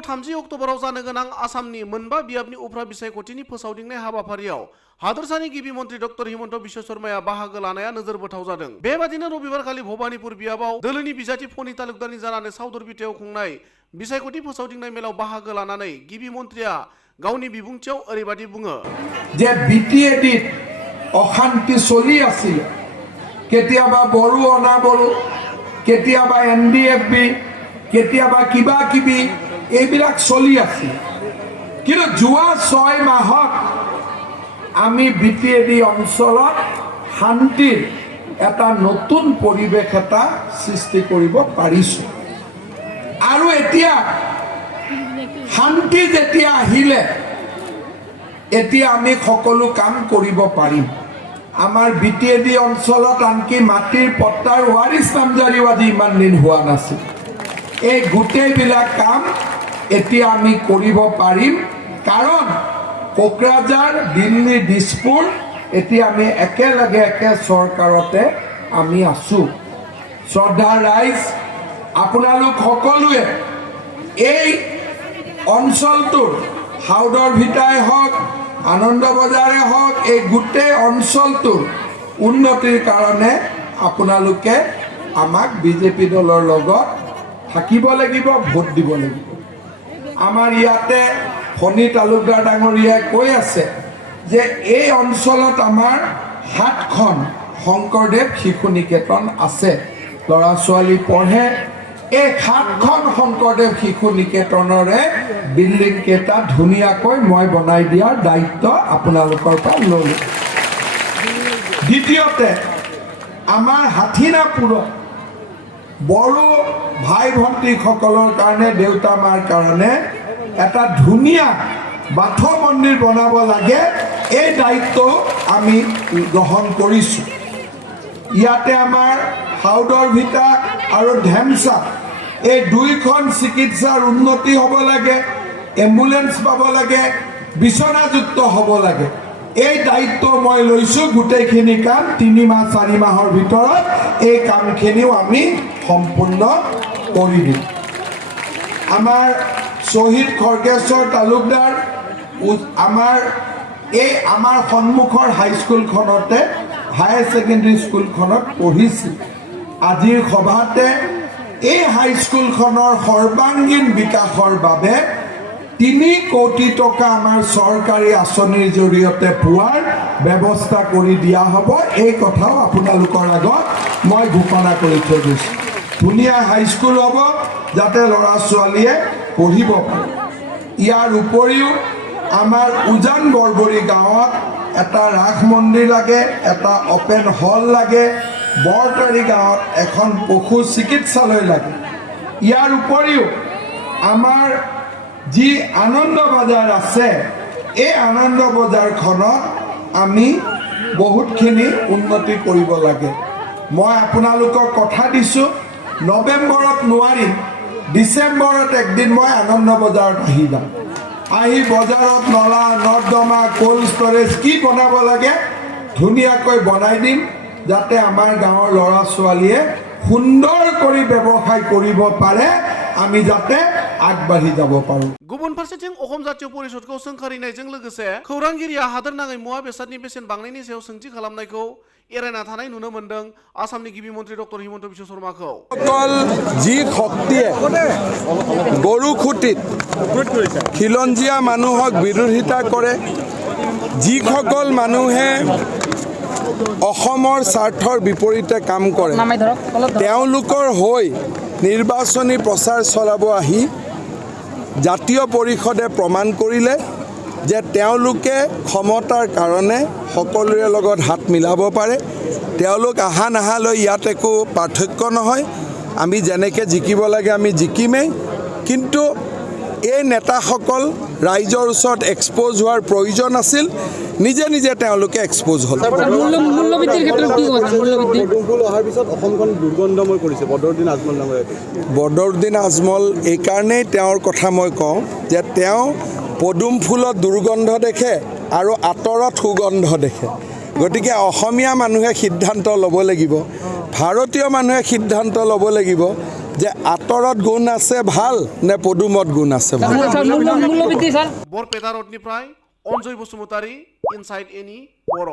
फैगौ 30 अक्ट'बराव जानो गोनां आसामनि मोनबा बियाबनि उफ्रा बिसायख'थिनि फोसावदिंनाय हाबाफारियाव हादोरसानि गिबि मन्त्रि डक्टर हिमन्त बिश्व शर्माया बाहागो लानाया नोजोर बोथाव जादों। बेबादिनो रबिबारखालि भबानिपुर बियाबाव दोलोनि बिजाथि फनि तालुकदारनि जानानै साउदर बिथायाव खुंनाय बिसायख'थि फोसावदिंनाय मेलाव बाहागो लानानै गिबि मन्त्रिया गावनि बिबुंथियाव ओरैबादि बुङो जे बिटिएडित अशान्ति चलि আছিল केতিয়াबा बড়ো অনাবড়ো কেতিয়াবা এনডিএফবি কেতিয়াবা কিবা কিবি এইবিলাক চলি আছিল কিন্তু যোৱা 6 মাহত আমি বিটিএডি অঞ্চলত শান্তিৰ এটা নতুন পৰিৱেশ এটা সৃষ্টি কৰিব পাৰিছো আৰু এতিয়া শান্তি যেতিয়া আহিলে এতিয়া আমি সকলো কাম কৰিব পাৰিম আমাৰ বিটিএডি অঞ্চলত আনকি মাটিৰ পট্টাৰ ৱাৰিছ নামজাৰিৱাদি ইমান দিন হোৱা নাছিল এই গোটেইবিলাক কাম এতিয়া আমি কৰিব পাৰিম কাৰণ কোকৰাঝাৰ দিল্লী দিছপুৰ এতিয়া আমি একেলগে একে চৰকাৰতে আমি আছো শ্ৰদ্ধা ৰাইজ আপোনালোক সকলোৱে এই অঞ্চলটোৰ হাউদৰ ভিটাই হওক আনন্দ বজাৰে হওক এই গোটেই অঞ্চলটোৰ উন্নতিৰ কাৰণে আপোনালোকে আমাক বিজেপি দলৰ লগত থাকিব লাগিব ভোট দিব লাগিব আমাৰ ইয়াতে ফনি তালুকদাৰ ডাঙৰীয়াই কৈ আছে যে এই অঞ্চলত আমাৰ 7খন শংকৰদেৱ শিশু নিকেতন আছে ল'ৰা ছোৱালী পঢ়ে এই 7খন শংকৰদেৱ শিশু নিকেতনৰে বিল্ডিং কেইটা ধুনীয়াকৈ মই বনাই দিয়াৰ দায়িত্ব আপোনালোকৰ পৰা ল'লো দ্বিতীয়তে আমাৰ হাথিনাপুৰত বড়ো ভাই ভণ্টিসকলৰ কাৰণে দেউতা মাৰ কাৰণে এটা ধুনীয়া বাথৌ মন্দিৰ বনাব লাগে এই দায়িত্ব আমি গ্ৰহণ কৰিছোঁ ইয়াতে আমাৰ হাউদৰ ভিটা আৰু ধেমচা এই দুইখন চিকিৎসাৰ উন্নতি হ'ব লাগে এম্বুলেন্স পাব লাগে বিচনাযুক্ত হ'ব লাগে এই দায়িত্ব মই লৈছোঁ গোটেইখিনি কাম 3 মাহ 4 মাহৰ ভিতৰত এই কামখিনিও আমি সম্পূৰ্ণ কৰি দিম আমাৰ শহীদ খৰ্গেশ্বৰ তালুকদাৰ আমাৰ সন্মুখৰ হাইস্কুলখনতে হায়াৰ ছেকেণ্ডেৰী স্কুলখনত পঢ়িছিল আজিৰ সভাতে এই হাইস্কুলখনৰ সৰ্বাংগীন বিকাশৰ বাবে 3 কোটি টকা আমাৰ চৰকাৰী আঁচনিৰ জৰিয়তে পোৱাৰ ব্যৱস্থা কৰি দিয়া হ'ব এই কথাও আপোনালোকৰ আগত মই ঘোষণা কৰি থৈ দিছোঁ ধুনীয়া হাইস্কুল হ'ব যাতে ল'ৰা ছোৱালীয়ে পঢ়িব পাৰে ইয়াৰ উপৰিও আমাৰ উজান বৰবৰী গাঁৱত এটা ৰাস মন্দিৰ লাগে এটা অপেন হল লাগে বৰতাৰী গাঁৱত এখন পশু চিকিৎসালয় লাগে ইয়াৰ উপৰিও আমাৰ যি আনন্দ বজাৰ আছে এই আনন্দ বজাৰখনত আমি বহুতখিনি উন্নতি কৰিব লাগে মই আপোনালোকক কথা দিছোঁ নৱেম্বৰত নোৱাৰিম ডিচেম্বৰত একদিন মই আনন্দ বজাৰত আহি যাম আহি বজাৰত নলা নৰ্দমা কোল্ড ষ্টৰেজ কি বনাব লাগে ধুনীয়াকৈ বনাই দিম যাতে আমাৰ গাঁৱৰ ল'ৰা ছোৱালীয়ে সুন্দৰ কৰি ব্যৱসায় কৰিব পাৰে আমি যাতে আগবাঢ়ি যাব পাৰো गुबुन फारसेथिं अखम जातीय परिषदखौ सोंखारिनायजों लोगोसे खौरांगिरिया हादोरनाङै मुवा बेसादनि बेसेन बांनायनि सायाव सोंथि खालामनायखौ एरायना थानाय नुनो मोनदों आसामनि गिबि मन्त्रि डक्टर हिमन्त बिश्व शर्माखौ অকল যি শক্তিয়ে গৰু খুঁটিত খিলঞ্জীয়া মানুহক বিৰোধিতা কৰে যিসকল মানুহে অসমৰ স্বাৰ্থৰ বিপৰীতে কাম কৰে তেওঁলোকৰ হৈ নিৰ্বাচনী প্ৰচাৰ চলাব আহি জাতীয় পৰিষদে প্ৰমাণ কৰিলে যে তেওঁলোকে ক্ষমতাৰ কাৰণে সকলোৰে লগত হাত মিলাব পাৰে তেওঁলোক আহা নাহালৈ ইয়াত একো পাৰ্থক্য নহয় আমি যেনেকৈ জিকিব লাগে আমি জিকিমেই কিন্তু এই নেতাসকল ৰাইজৰ ওচৰত এক্সপ'জ হোৱাৰ প্ৰয়োজন আছিল নিজে নিজে তেওঁলোকে এক্সপ'জ হ'ল মূল্যবৃদ্ধিৰ ক্ষেত্ৰত কি কথা মূল্যবৃদ্ধি পদুমফুল অহাৰ পিছত অসমখন দুৰ্গন্ধময় কৰিছে বদৰুদ্দিন আজমল নামেৰে বদৰুদ্দিন আজমল এইকাৰণেই তেওঁৰ কথা মই কওঁ যে তেওঁ পদুম ফুলত দুৰ্গন্ধ দেখে আৰু আঁতৰত সুগন্ধ দেখে গতিকে অসমীয়া মানুহে সিদ্ধান্ত ল'ব লাগিব ভাৰতীয় মানুহে সিদ্ধান্ত ল'ব লাগিব যে আঁতৰত গুণ আছে ভাল নে পদুমত গুণ আছে ভাল মূল্যবৃদ্ধি স্যাৰ বৰপেটা ৰডনিफ्राय অঞ্জয় বসুমতাৰী ইনসাইড এনি बर'